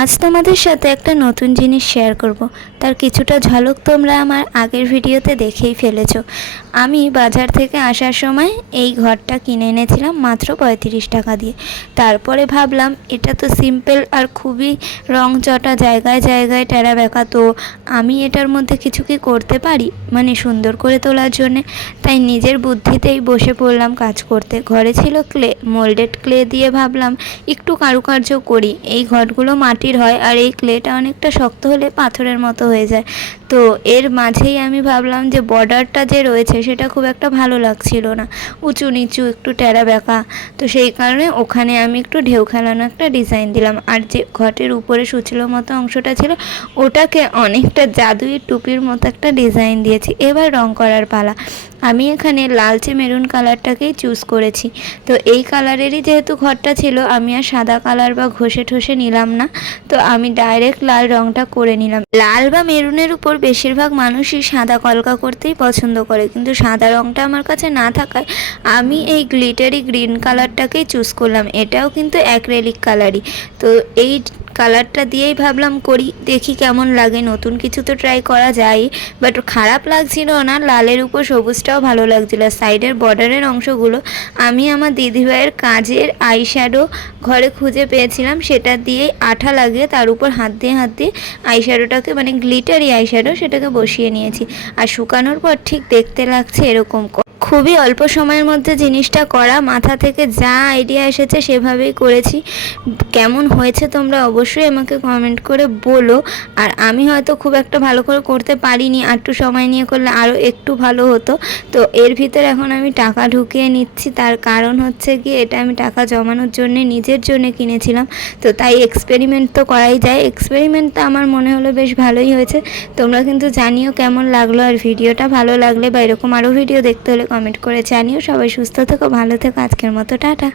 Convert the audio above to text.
আজ তোমাদের সাথে একটা নতুন জিনিস শেয়ার করব। তার কিছুটা ঝলক তোমরা আমার আগের ভিডিওতে দেখেই ফেলেছো। আমি বাজার থেকে আসার সময় এই ঘরটা কিনে এনেছিলাম মাত্র 35 টাকা দিয়ে। তারপরে ভাবলাম এটা তো সিম্পল আর খুবই রংচটা, জায়গায় জায়গায় টেরা বেঁকা, তো আমি এটার মধ্যে কিছু কি করতে পারি মানে সুন্দর করে তোলার জন্যে। তাই নিজের বুদ্ধিতেই বসে পড়লাম কাজ করতে। ঘরে ছিল ক্লে, মোল্ডেড ক্লে দিয়ে ভাবলাম একটু কারুকার্য করি। এই ঘরগুলো মাটির হয় আর এই ক্লেটা অনেকটা শক্ত হলে পাথরের মতো হয়ে যায়। তো এর মাঝেই আমি ভাবলাম যে বর্ডারটা যে রয়েছে সেটা খুব একটা ভালো লাগছিল না, উঁচু নিচু একটু টেরা বেঁকা। তো সেই কারণে ওখানে আমি একটু ঢেউ খেলানো একটা ডিজাইন দিলাম। আর যে ঘটের উপরে সুচলো মতো অংশটা ছিল ওটাকে অনেকটা জাদুই টুপির মতো একটা ডিজাইন দিয়েছি। এবার রং করার পালা। আমি এখানে লালচে মেরুন কালারটাকেই চুজ করেছি। তো এই কালারেরই যেহেতু ঘরটা ছিল, আমি আর সাদা কালার বা ঘষে ঠসে নিলাম না। তো আমি ডাইরেক্ট লাল রংটা করে নিলাম। লাল বা মেরুনের উপর বেশিরভাগ মানুষই সাদা কলকা করতেই পছন্দ করে, কিন্তু সাদা রংটা আমার কাছে না থাকায় আমি এই গ্লিটারি গ্রিন কালারটাকেই চুজ করলাম। এটাও কিন্তু অ্যাক্রেলিক কালারই। তো এই কালারটা দিয়েই ভাবলাম করি, দেখি কেমন লাগে। নতুন কিছু তো ট্রাই করা যায়, বাট খারাপ লাগছিল না। লালের উপর সবুজটাও ভালো লাগছিল। সাইডের বর্ডারের অংশগুলো আমি আমার দিদিভাইয়ের কাজের আইশ্যাডো ঘরে খুঁজে পেয়েছিলাম, সেটা দিয়েই আঠা লাগিয়ে তার উপর হাত দিয়ে আইশ্যাডোটাকে, মানে গ্লিটারি আইশ্যাডো, সেটাকে বসিয়ে নিয়েছি। আর শুকানোর পর ঠিক দেখতে লাগছে এরকম। খুবই অল্প সময়ের মধ্যে জিনিসটা করা, মাথা থেকে যা আইডিয়া এসেছে সেভাবেই করেছি। কেমন হয়েছে তোমরা অবশ্যই আমাকে কমেন্ট করে বলো। আর আমি হয়তো খুব একটা ভালো করে করতে পারিনি, একটু সময় নিয়ে করলে আরও একটু ভালো হতো। তো এর ভিতরে এখন আমি টাকা ঢুকিয়ে নিচ্ছি। তার কারণ হচ্ছে কি, এটা আমি টাকা জমানোর জন্যে, নিজের জন্যে কিনেছিলাম। তো তাই এক্সপেরিমেন্ট তো করাই যায়। এক্সপেরিমেন্টটা আমার মনে হলো বেশ ভালোই হয়েছে। তোমরা কিন্তু জানিও কেমন লাগলো। আর ভিডিওটা ভালো লাগলে বা এরকম আরও ভিডিও দেখতে হলে কমেন্ট করে জানিও। সবাই সুস্থ থেকো, ভালো থেকো। আজকের মতো টাটা।